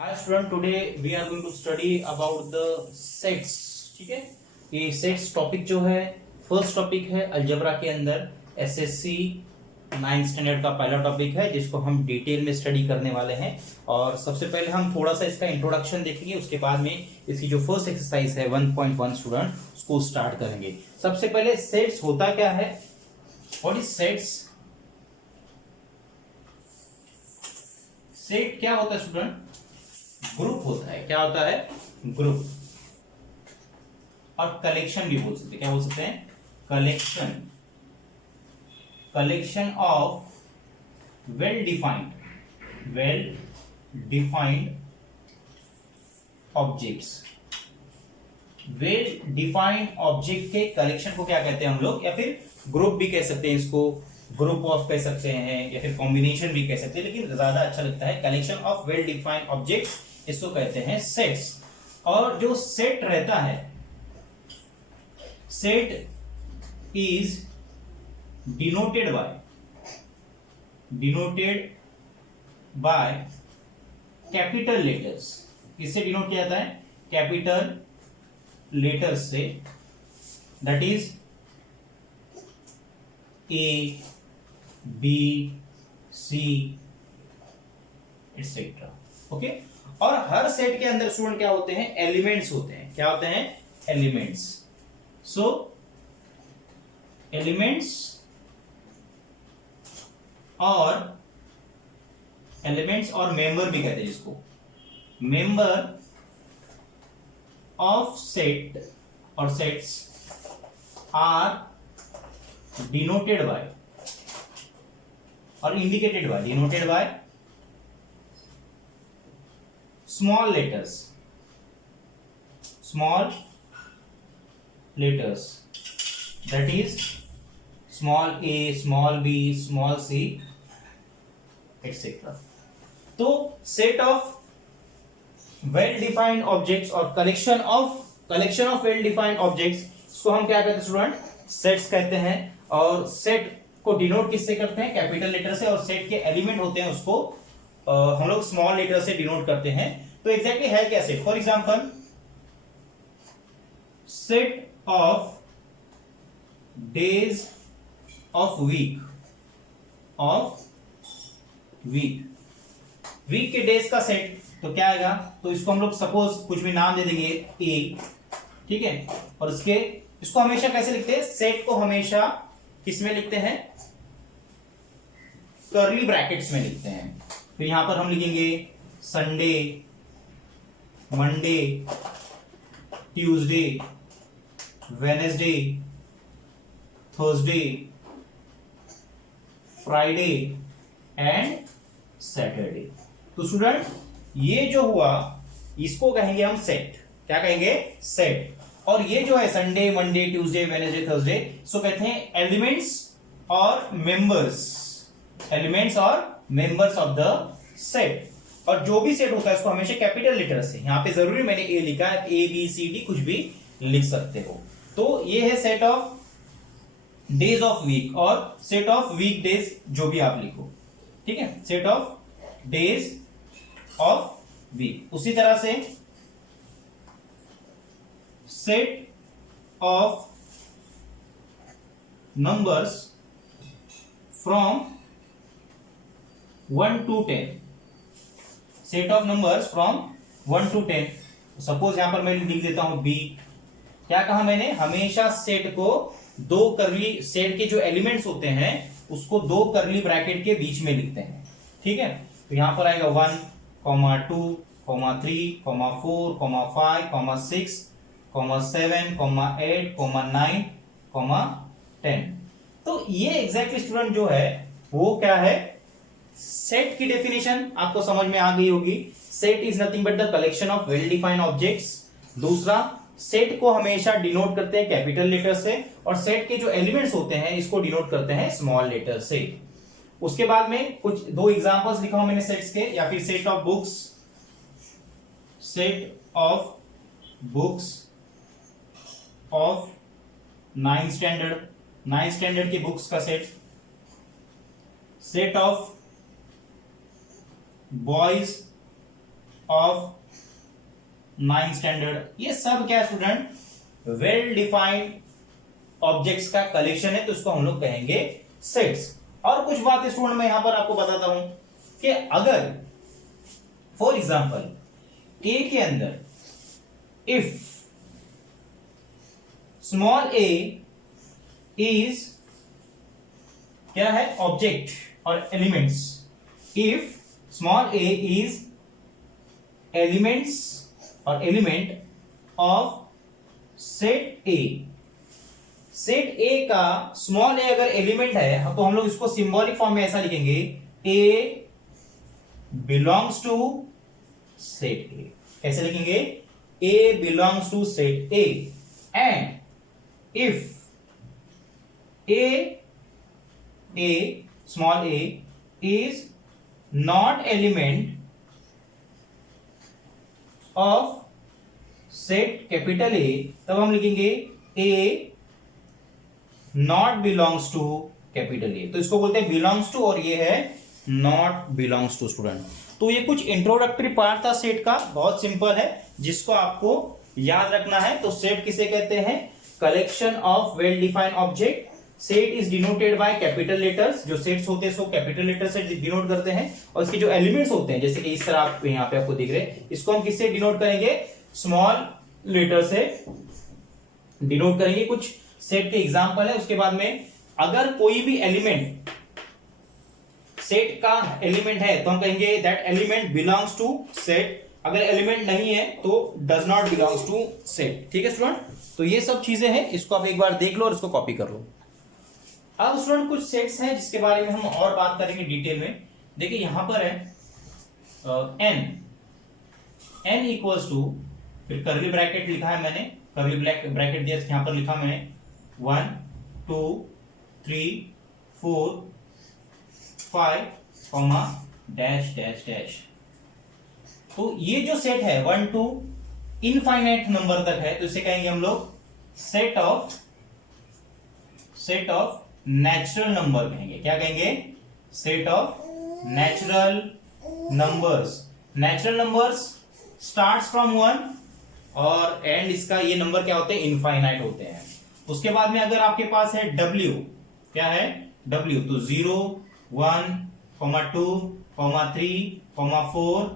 Hi student, today we are going to study about the sets. ठीक है, ये sets topic जो है फर्स्ट टॉपिक है अलजेब्रा के अंदर एसएससी 9th स्टैंडर्ड का पहला टॉपिक है जिसको हम डिटेल में स्टडी करने वाले हैं। और सबसे पहले हम थोड़ा सा इसका इंट्रोडक्शन देखेंगे, उसके बाद में इसकी जो फर्स्ट एक्सरसाइज है 1.1 स्टूडेंट उसको स्टार्ट करेंगे। सबसे पहले सेट्स होता क्या है, व्हाट इज सेट्स? सेट क्या होता है स्टूडेंट? ग्रुप होता है। क्या होता है? ग्रुप। और कलेक्शन भी बोल सकते हैं। क्या बोल सकते हैं? Collection. Collection of well defined objects. Well defined object के कलेक्शन को क्या कहते हैं हम लोग, या फिर ग्रुप भी कह सकते हैं, इसको ग्रुप ऑफ कह सकते हैं, या फिर कॉम्बिनेशन भी कह सकते हैं, लेकिन ज्यादा अच्छा लगता है collection of well defined objects, इसको कहते हैं सेट्स। और जो सेट रहता है, set is denoted by capital letters. किससे डिनोट किया जाता है? कैपिटल लेटर्स से, that is A, B, C etcetera. Okay. और हर सेट के अंदर स्टूडेंट क्या होते हैं? एलिमेंट्स होते हैं। क्या होते हैं? एलिमेंट्स। सो एलिमेंट्स और मेंबर भी कहते हैं जिसको। मेंबर ऑफ सेट और सेट्स आर डिनोटेड बाय और indicated by, denoted by small letters, that is small a, small b, small c etc. तो set of well defined objects और collection of well defined objects, इसको हम क्या कहते हैं student? Sets कहते हैं। और सेट को डिनोट किससे करते हैं? कैपिटल लेटर से। और सेट के एलिमेंट होते हैं उसको हम लोग स्मॉल लेटर से डिनोट करते हैं। तो एग्जैक्टली है क्या set? For example, set of days of week के डेज का सेट, तो क्या आएगा? तो इसको हम लोग सपोज कुछ भी नाम दे देंगे ए, ठीक है। और इसको हमेशा कैसे लिखते हैं? सेट को हमेशा किस में लिखते हैं? कर्ली ब्रैकेट्स में लिखते हैं। फिर यहां पर हम लिखेंगे Sunday, Monday, Tuesday, Wednesday, Thursday, Friday and Saturday. तो स्टूडेंट ये जो हुआ इसको कहेंगे हम सेट। क्या कहेंगे? सेट। और ये जो है Sunday, Monday, Tuesday, Wednesday, Thursday, इसको कहते हैं एलिमेंट्स और मेंबर्स ऑफ द सेट। और जो भी सेट होता है उसको हमेशा कैपिटल लेटर से, यहां पे जरूरी मैंने ए लिखा है, ए बी सी डी कुछ भी लिख सकते हो। तो ये है set of days of week और सेट ऑफ वीक डेज, जो भी आप लिखो, ठीक है। Set of days of week. उसी तरह से set of numbers from 1 to 10। Set of numbers from 1 to 10। Suppose यहां पर मैं लिख देता हूं बी। क्या कहा मैंने? हमेशा सेट को दो कर्ली, सेट के जो एलिमेंट्स होते हैं उसको दो कर्ली ब्रैकेट के बीच में लिखते हैं, ठीक है। तो यहां पर आएगा 1, 2, 3, 4, 5, 6, 7, 8, 9, 10। तो ये एग्जैक्टली स्टूडेंट जो है वो क्या है? सेट की डेफिनेशन आपको समझ में आ गई होगी। Set is nothing but the collection of well defined objects. दूसरा, सेट को हमेशा डिनोट करते हैं कैपिटल लेटर से, और सेट के जो एलिमेंट्स होते हैं इसको डिनोट करते हैं स्मॉल लेटर से। उसके बाद में कुछ दो एग्जांपल्स लिखा हूं मैंने सेट्स के, या फिर set of books of 9th standard की बुक्स का set of boys of 9th standard. ये सब क्या है स्टूडेंट, वेल डिफाइंड ऑब्जेक्ट्स का कलेक्शन है, तो इसको हम लोग कहेंगे सेट्स। और कुछ बातें स्टूडेंट मैं यहां पर आपको बताता हूं कि अगर फॉर एग्जांपल ए के अंदर इफ स्मॉल ए इज क्या है, ऑब्जेक्ट और elements, if small a is elements और element of set A, set A का स्मॉल ए अगर एलिमेंट है तो हम लोग इसको सिंबॉलिक फॉर्म में ऐसा लिखेंगे, a belongs to set A. कैसे लिखेंगे, a belongs to set A, and if a small a is not element of set capital A, तब हम लिखेंगे a not belongs to capital A. तो इसको बोलते हैं बिलोंग्स टू, और ये है नॉट बिलोंग्स टू स्टूडेंट। तो ये कुछ इंट्रोडक्टरी पार्ट था सेट का, बहुत सिंपल है, जिसको आपको याद रखना है। तो सेट किसे कहते हैं, collection of well defined object. Set is denoted by capital letters, जो सेट्स होते हैं सो कैपिटल लेटर से डिनोट करते हैं, और इसके जो एलिमेंट्स होते हैं जैसे कि इस तरह आप यहाँ पे आपको दिख रहे हैं, इसको हम किससे डिनोट करेंगे, स्मॉल लेटर से डिनोट करेंगे। कुछ सेट के एग्जांपल है, उसके बाद में अगर कोई भी एलिमेंट सेट का एलिमेंट है तो हम कहेंगे that element belongs to set, अगर एलिमेंट नहीं है तो does not belongs to set. ठीक है स्टूडेंट, तो ये सब चीजें हैं, इसको आप एक बार देख लो और इसको कॉपी कर लो। अब स्टूडेंट कुछ सेट्स हैं जिसके बारे में हम और बात करेंगे डिटेल में। देखिए यहां पर है n इक्वल्स टू, फिर कर्ली ब्रैकेट लिखा है मैंने, कर्ली ब्रैकेट दिया, यहां पर लिखा मैंने 1 2 3 4 5 कॉमा डैश डैश डैश। तो ये जो सेट है 1 to इनफाइनाइट नंबर तक है, तो इसे कहेंगे हम लोग सेट ऑफ नेचुरल नंबर कहेंगे। क्या कहेंगे, set of natural numbers. Natural numbers starts from 1 और एंड इसका ये नंबर क्या होते हैं, इनफाइनाइट होते हैं। उसके बाद में अगर आपके पास है W, क्या है W, तो 0 1 2 3 4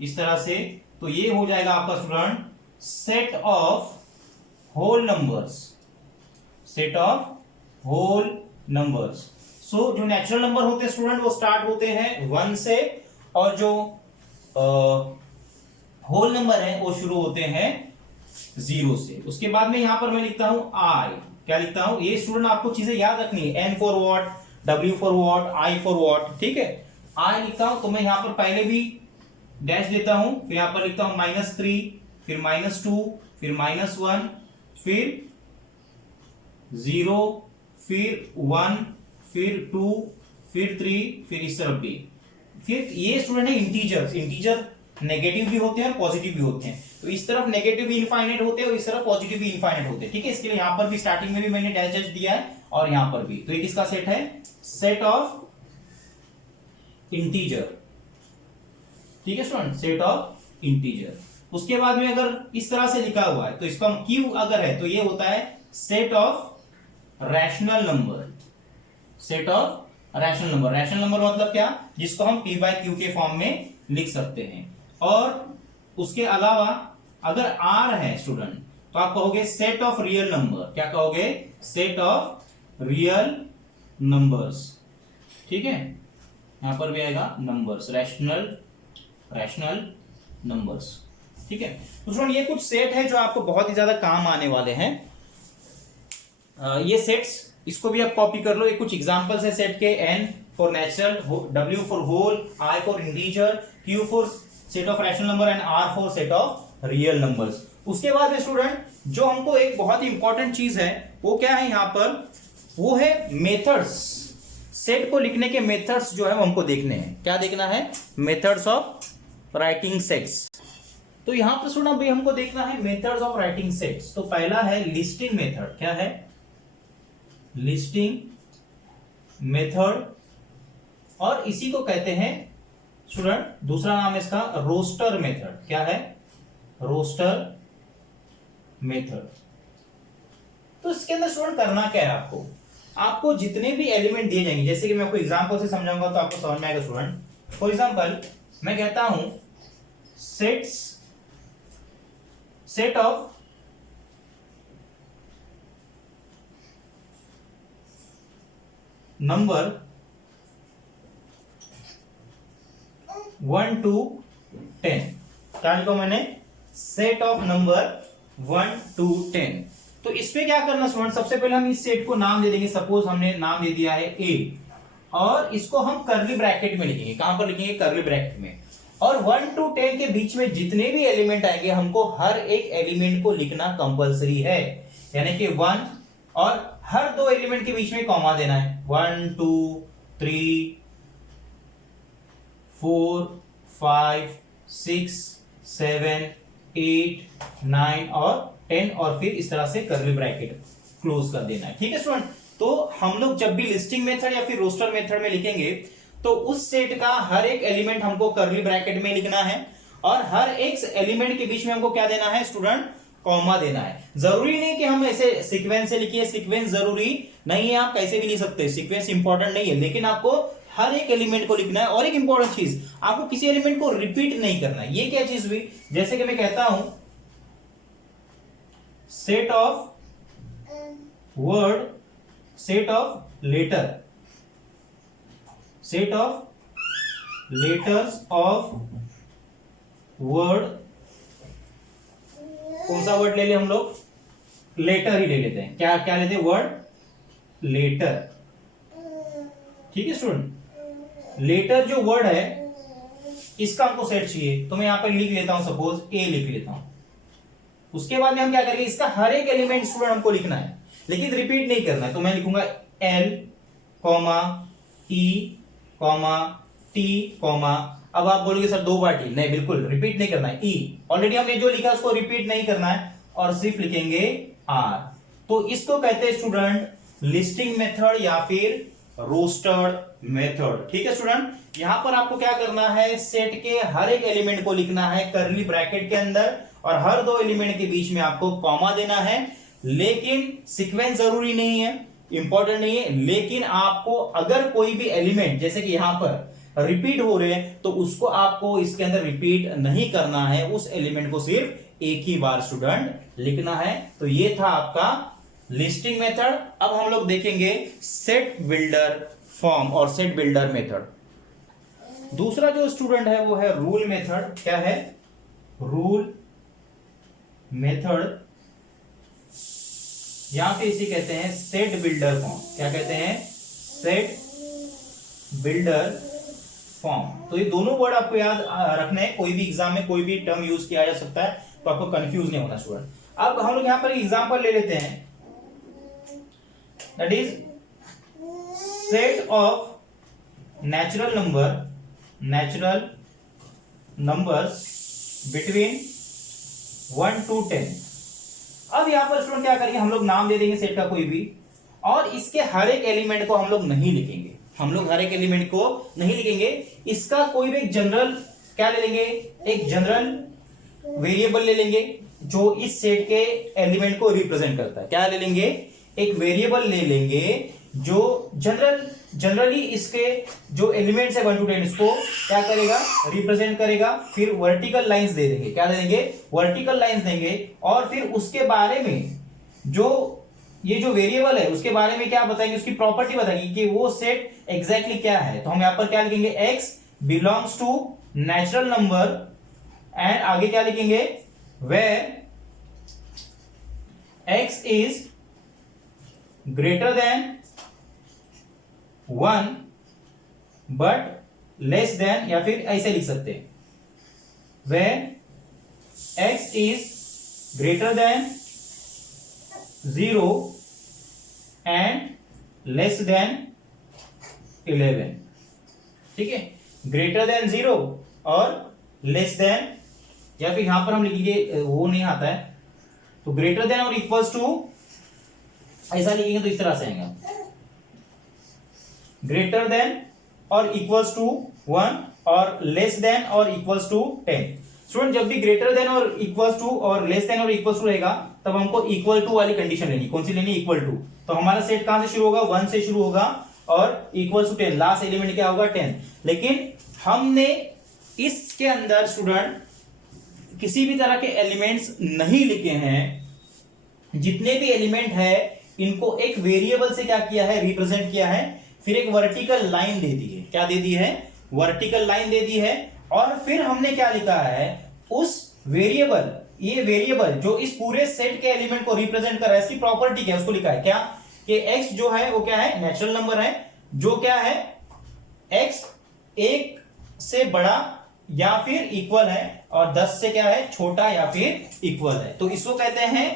इस तरह से, तो ये हो जाएगा आपका student set of whole numbers, set of whole numbers. So जो नेचुरल नंबर होते हैं स्टूडेंट वो स्टार्ट होते हैं 1 से, और जो होल नंबर है वो शुरू होते हैं 0 से। उसके बाद में यहां पर मैं लिखता हूं I, क्या लिखता हूं, ये स्टूडेंट आपको चीजें याद रखनी है, N for what, W for what, I for what. ठीक है, I लिखता हूं तो मैं यहां पर पहले भी डैश लेता हूं, फिर यहां पर लिखता हूं -3, फिर -2, फिर -1, फिर 0, फिर 1, फिर 2, फिर 3, फिर इस तरफ भी। फिर ये स्टूडेंट है इंटीजर्स, इंटीजर नेगेटिव भी होते हैं और पॉजिटिव भी होते हैं, तो इस तरफ नेगेटिव भी इनफाइनाइट होते हैं और इस तरफ पॉजिटिव भी इनफाइनाइट होते हैं। ठीक है, इसके लिए यहां पर भी स्टार्टिंग में भी मैंने डैश डैश दिया है और यहां पर भी, तो ये किसका सेट है, सेट ऑफ इंटीजर। ठीक है स्टूडेंट, सेट ऑफ इंटीजर। उसके बाद में अगर इस तरह से लिखा हुआ है तो इसका क्यू अगर है तो ये होता है set of rational number, set of rational number. Rational number मतलब क्या, जिसको हम p बाय क्यू के फॉर्म में लिख सकते हैं। और उसके अलावा अगर r है स्टूडेंट तो आप कहोगे सेट ऑफ रियल नंबर, क्या कहोगे, सेट ऑफ रियल नंबर्स। ठीक है, यहां पर भी आएगा नंबर्स, रैशनल नंबर्स। ठीक है, तो स्टूडेंट ये कुछ सेट है जो आपको बहुत ही ज्यादा काम आने वाले हैं। ये सेट्स, इसको भी आप कॉपी कर लो, ये कुछ एग्जांपल्स है सेट के, n for natural, W for whole, I for integer, Q for set of rational number and R for set of real numbers. उसके बाद में स्टूडेंट जो हमको एक बहुत ही इंपॉर्टेंट चीज है वो क्या है यहां पर, वो है मेथड्स। सेट को लिखने के मेथड्स जो है वो हमको देखने हैं। क्या देखना है, मेथड्स ऑफ राइटिंग सेट्स। तो यहां पर स्टूडेंट अभी हमको देखना है मेथड्स ऑफ राइटिंग सेट्स। तो पहला है लिस्टिंग मेथड। क्या है, लिस्टिंग मेथड, और इसी को कहते हैं स्टूडेंट दूसरा नाम है इसका रोस्टर मेथड। क्या है? Roster method. तो इसके अंदर स्टूडेंट करना क्या है आपको? आपको जितने भी एलिमेंट दिए जाएंगे, जैसे कि मैं आपको एग्जांपल से समझाऊंगा तो आपको समझ में आएगा स्टूडेंट। फॉर एग्जांपल मैं कहता हूं सेट ऑफ नंबर 1 to 10। क्या लिखा मैंने? Set of number 1 to 10। तो इसमें क्या करना स्टूडेंट, सबसे पहले हम इस सेट को नाम दे देंगे। सपोज हमने नाम दे दिया है ए, और इसको हम कर्ली ब्रैकेट में लिखेंगे। कहां पर लिखेंगे? कर्ली ब्रैकेट में। और 1 to 10 के बीच में जितने भी एलिमेंट आएंगे हमको हर एक एलिमेंट को लिखना कंपलसरी है, यानी कि 1, और हर दो एलिमेंट के बीच में कॉमा देना है। 1 2 3 4 5 6 7 8 9 और 10, और फिर इस तरह से कर्ली ब्रैकेट क्लोज कर देना है। ठीक है स्टूडेंट। तो हम लोग जब भी लिस्टिंग मेथड या फिर रोस्टर मेथड में लिखेंगे तो उस सेट का हर एक एलिमेंट हमको कर्ली ब्रैकेट में लिखना है, और हर एक एलिमेंट के बीच में हमको क्या देना है स्टूडेंट? कॉमा देना है। जरूरी नहीं कि हम ऐसे सीक्वेंस से लिखिए, सीक्वेंस जरूरी नहीं है, आप कैसे भी लिख सकते हैं, सीक्वेंस इंपॉर्टेंट नहीं है, लेकिन आपको हर एक एलिमेंट को लिखना है। और एक इंपॉर्टेंट चीज, आपको किसी एलिमेंट को रिपीट नहीं करना है। ये क्या चीज हुई? जैसे कि मैं कहता हूं set of word, set of letter, set of letters of word. कौन सा वर्ड ले ले हम लोग? लेटर ही ले लेते हैं। क्या क्या लेते हैं? Word letter. ठीक है स्टूडेंट। लेटर जो वर्ड है इसका हमको सेट चाहिए, तो मैं यहां पर लिख लेता हूं, सपोज ए लिख लेता हूं। उसके बाद में हम क्या करेंगे? इसका हर एक एलिमेंट स्टूडेंट हमको लिखना है, लेकिन रिपीट नहीं करना है। तो मैं लिखूंगा एल कॉमा ई कॉमा टी कॉमा। अब आप बोलोगे सर 2 बार टी, नहीं, बिल्कुल रिपीट नहीं करना है। ई ऑलरेडी हमने जो लिखा उसको रिपीट नहीं करना है, और सिर्फ लिखेंगे आर। तो इसको कहते हैं स्टूडेंट लिस्टिंग मेथड या फिर रोस्टर्ड मेथड। ठीक है स्टूडेंट। यहां पर आपको क्या करना है? सेट के हर एक एलिमेंट को लिखना है कर्ली ब्रैकेट के अंदर, और हर दो एलिमेंट के बीच में आपको कॉमा देना है। लेकिन सीक्वेंस जरूरी नहीं है, इंपॉर्टेंट नहीं है, लेकिन आपको अगर कोई भी एलिमेंट जैसे कि यहां पर रिपीट हो रहे हैं तो उसको आपको इसके अंदर रिपीट नहीं करना है, उस एलिमेंट को सिर्फ एक ही बार स्टूडेंट लिखना है। तो ये था आपका लिस्टिंग मेथड। अब हम लोग देखेंगे सेट बिल्डर फॉर्म और सेट बिल्डर मेथड। दूसरा जो स्टूडेंट है वो है रूल मेथड। क्या है? रूल मेथड, यहां पे इसे कहते हैं सेट बिल्डर फॉर्म। क्या कहते हैं? Set builder form. तो ये दोनों वर्ड आपको याद रखने हैं, कोई भी एग्जाम में कोई भी टर्म यूज किया जा सकता है, तो आपको कंफ्यूज नहीं होना स्टूडेंट। अब हम लोग यहां पर एग्जांपल ले लेते हैं, that is set of natural numbers between 1 to 10। अब यहां पर स्टूडेंट क्या करेंगे? हम लोग नाम दे देंगे सेट का कोई भी, और इसके हर एक एलिमेंट को हम लोग नहीं लिखेंगे। हम लोग हर एक एलिमेंट को नहीं लिखेंगे, इसका कोई भी जनरल क्या ले लेंगे? एक जनरल वेरिएबल ले लेंगे जो इस सेट के एलिमेंट को रिप्रेजेंट करता है। क्या ले लेंगे? एक वेरिएबल ले लेंगे जो जनरली इसके जो एलिमेंट्स है 1 to 10 इसको क्या करेगा? रिप्रेजेंट करेगा। फिर वर्टिकल लाइंस दे देंगे। क्या दे देंगे? वर्टिकल लाइंस देंगे। और फिर उसके बारे में जो ये जो वेरिएबल है उसके बारे में क्या बताएंगे? उसकी प्रॉपर्टी बताएंगे कि वो सेट एग्जैक्टली क्या है। तो हम यहां पर क्या लिखेंगे? x belongs to natural number, and आगे क्या लिखेंगे? Where x is greater than 1 but less than, या फिर ऐसे लिख सकते हैं, where x is greater than 0 and less than 11। ठीक है, ग्रेटर देन 0 और लेस देन, या फिर यहां पर हम लिखेंगे, वो नहीं आता है, तो ग्रेटर देन और इक्वल्स टू ऐसा लिखेंगे तो इस तरह से आएगा, ग्रेटर देन और इक्वल्स टू 1 और लेस देन और इक्वल्स टू 10। स्टूडेंट जब भी ग्रेटर देन और इक्वल्स टू और लेस देन और इक्वल्स टू रहेगा तब हमको इक्वल टू वाली कंडीशन लेनी। कौन सी लेनी? Equal to. तो हमारा सेट कहां से शुरू होगा? 1 से शुरू होगा और इक्वल्स टू 10, लास्ट एलिमेंट क्या होगा? 10। लेकिन हमने इसके अंदर स्टूडेंट किसी भी तरह के एलिमेंट्स नहीं लिखे हैं। जितने भी एलिमेंट है इनको एक वेरिएबल से क्या किया है? रिप्रेजेंट किया है। फिर एक वर्टिकल लाइन दे दी है। क्या दे दी है? वर्टिकल लाइन दे दी है। और फिर हमने क्या लिखा है? उस वेरिएबल, ये वेरिएबल जो इस पूरे सेट के एलिमेंट को रिप्रेजेंट कर रहा है, इसकी प्रॉपर्टी क्या है उसको लिखा है। क्या कि x जो है वो क्या है? नेचुरल नंबर है, जो क्या है? x 1 से बड़ा या फिर इक्वल है और 10 से क्या है? छोटा या फिर इक्वल है। तो इसको कहते हैं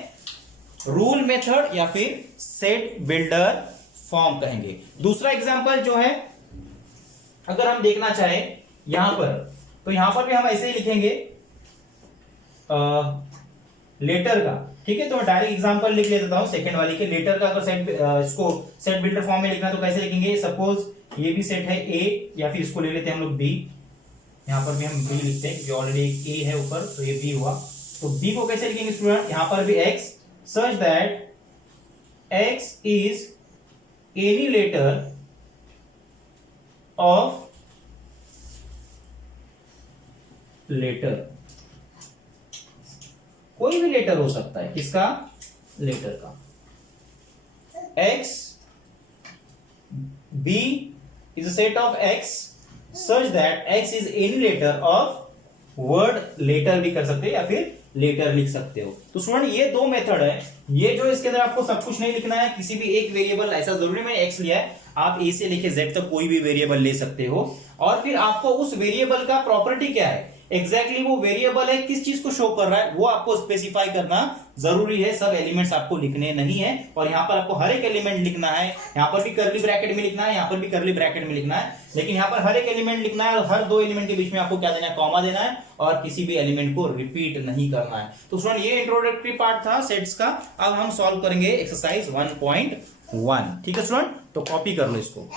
रूल मेथड या फिर सेट बिल्डर फॉर्म कहेंगे। दूसरा एग्जांपल जो है अगर हम देखना चाहें यहां पर, तो यहां पर भी हम ऐसे ही लिखेंगे लेटर का। ठीक है, तो मैं डायरेक्ट एग्जांपल लिख लेता हूं सेकंड वाली के। लेटर का अगर सेट इसको सेट बिल्डर फॉर्म में लिखना तो कैसे लिखेंगे? सपोज ये भी सेट है ए, या फिर इसको ले लेते हैं हम लोग बी। यहां पर भी हम बी लिखते हैं क्योंकि ऑलरेडी एक ए है ऊपर, तो ये बी हुआ। तो बी को कैसे लिखेंगे स्टूडेंट? यहां पर भी X, such that X is any letter of letter. कोई भी लेटर हो सकता है। किसका? लेटर का। x b is a set of x such that x is any letter of word. Letter भी कर सकते हो या फिर लेटर लिख सकते हो। तो स्टूडेंट ये दो मेथड है। ये जो इसके अंदर आपको सब कुछ नहीं लिखना है, किसी भी एक वेरिएबल, ऐसा जरूरी मैंने x लिया है, आप a से लेके z तक कोई भी वेरिएबल ले सकते हो। और फिर आपको उस वेरिएबल का प्रॉपर्टी क्या है, एग्जैक्टली वो वेरिएबल है किस चीज को शो कर रहा है, वो आपको स्पेसिफाई करना जरूरी है। सब एलिमेंट्स आपको लिखने नहीं है। और यहां पर आपको हर एक एलिमेंट लिखना है। यहां पर भी कर्ली ब्रैकेट में लिखना है, यहां पर भी कर्ली ब्रैकेट में लिखना है। लेकिन यहां पर हर एक एलिमेंट लिखना है और हर दो एलिमेंट के बीच में आपको क्या देना है? कॉमा देना है और किसी भी एलिमेंट को रिपीट नहीं करना है। तो स्टूडेंट ये इंट्रोडक्टरी पार्ट था सेट्स का। अब हम सॉल्व करेंगे एक्सरसाइज 1.1। ठीक है स्टूडेंट, तो कॉपी कर लो इसको।